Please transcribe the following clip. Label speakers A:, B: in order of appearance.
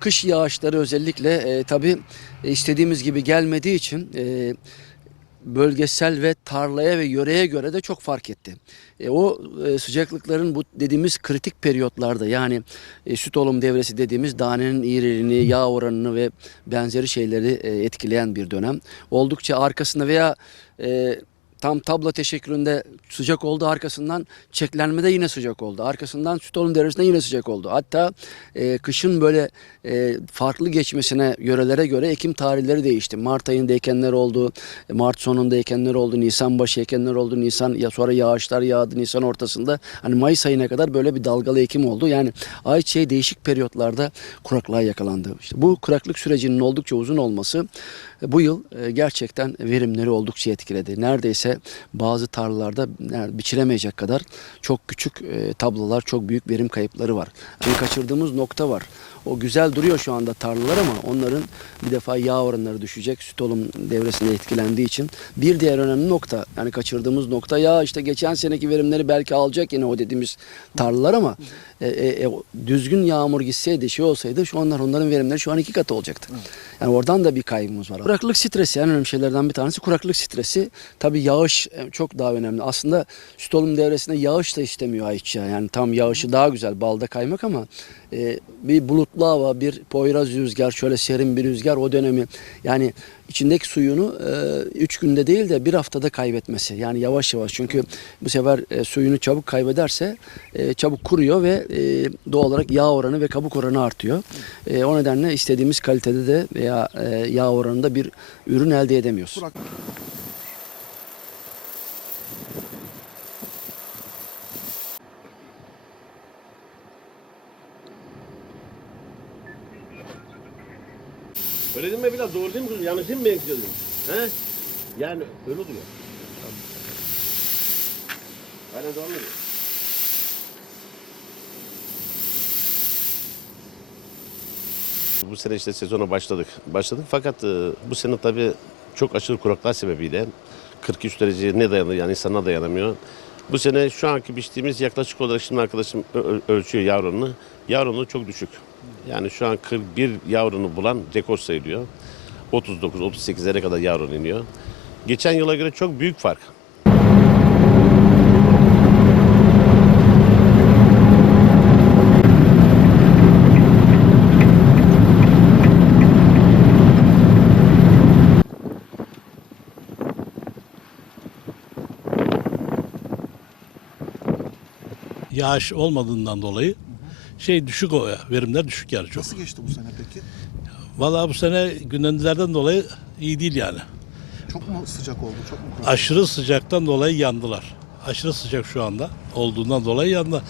A: kış yağışları özellikle e, tabii e, istediğimiz gibi gelmediği için e, bölgesel ve tarlaya ve yöreye göre de çok fark etti. E, o e, sıcaklıkların bu dediğimiz kritik periyotlarda yani e, süt olum devresi dediğimiz danenin iğriliğini, yağ oranını ve benzeri şeyleri e, etkileyen bir dönem. Oldukça arkasında veya e, tam tablo teşekküründe sıcak oldu arkasından çeklenmede yine sıcak oldu. Arkasından süt olum devresinde yine sıcak oldu. Hatta e, kışın böyle e, farklı geçmesine yörelere göre Ekim tarihleri değişti. Mart ayında ekenler oldu, e, Mart sonunda ekenler oldu, Nisan başı ekenler oldu, Nisan ya sonra yağışlar yağdı Nisan ortasında. Hani Mayıs ayına kadar böyle bir dalgalı ekim oldu. Yani ayçiçeği değişik periyotlarda kuraklığa yakalandı. İşte bu kuraklık sürecinin oldukça uzun olması bu yıl e, gerçekten verimleri oldukça etkiledi. Neredeyse bazı tarlalarda biçilemeyecek kadar çok küçük e, tablolar, çok büyük verim kayıpları var. Hani kaçırdığımız nokta var. O güzel duruyor şu anda tarlalar ama onların bir defa yağ oranları düşecek. Süt olum devresinde etkilendiği için. Bir diğer önemli nokta yani kaçırdığımız nokta ya işte geçen seneki verimleri belki alacak yine o dediğimiz tarlalar ama e, e, e, düzgün yağmur gitseydi şey olsaydı şu anlar onların verimleri şu an iki katı olacaktı. Yani oradan da bir kaybımız var. Kuraklık stresi en önemli şeylerden bir tanesi kuraklık stresi. Tabii yağış e, çok daha önemli. Aslında süt olum devresinde yağış da istemiyor ayçiçeği. Yani tam yağışı daha güzel balda kaymak ama e, bir bulutlu hava, bir poyraz rüzgar, şöyle serin bir rüzgar o dönemi yani içindeki suyunu 3 günde değil de bir haftada kaybetmesi. Yani yavaş yavaş çünkü bu sefer e, suyunu çabuk kaybederse e, çabuk kuruyor ve e, doğal olarak yağ oranı ve kabuk oranı artıyor. E, o nedenle istediğimiz kalitede de veya e, yağ oranında bir ürün elde edemiyoruz.
B: Kurak-
C: Öyle değil mi biraz doğru değil mi kızım? Yanlış değil mi ben gidiyorum? He? Yani öyle oluyor. Aynen doğru mu? Bu sene işte sezona başladık. Başladık fakat e, bu sene tabii çok aşırı kuraklığa sebebiyle 43 derece ne dayanır yani insana dayanamıyor. Bu sene şu anki biçtiğimiz yaklaşık olarak şimdi arkadaşım ölçüyor yavrunu. Yavrunu çok düşük. Yani şu an 41 yavrunu bulan rekor sayılıyor. 39-38'lere kadar yavrun iniyor. Geçen yıla göre çok büyük fark.
D: yağış olmadığından dolayı şey düşük o ya, verimler düşük yani çok.
B: Nasıl geçti bu sene peki?
D: Vallahi bu sene gündemlerden dolayı iyi değil yani.
B: Çok mu sıcak oldu? Çok mu kurak?
D: Aşırı sıcaktan dolayı yandılar. Aşırı sıcak şu anda olduğundan dolayı yandı.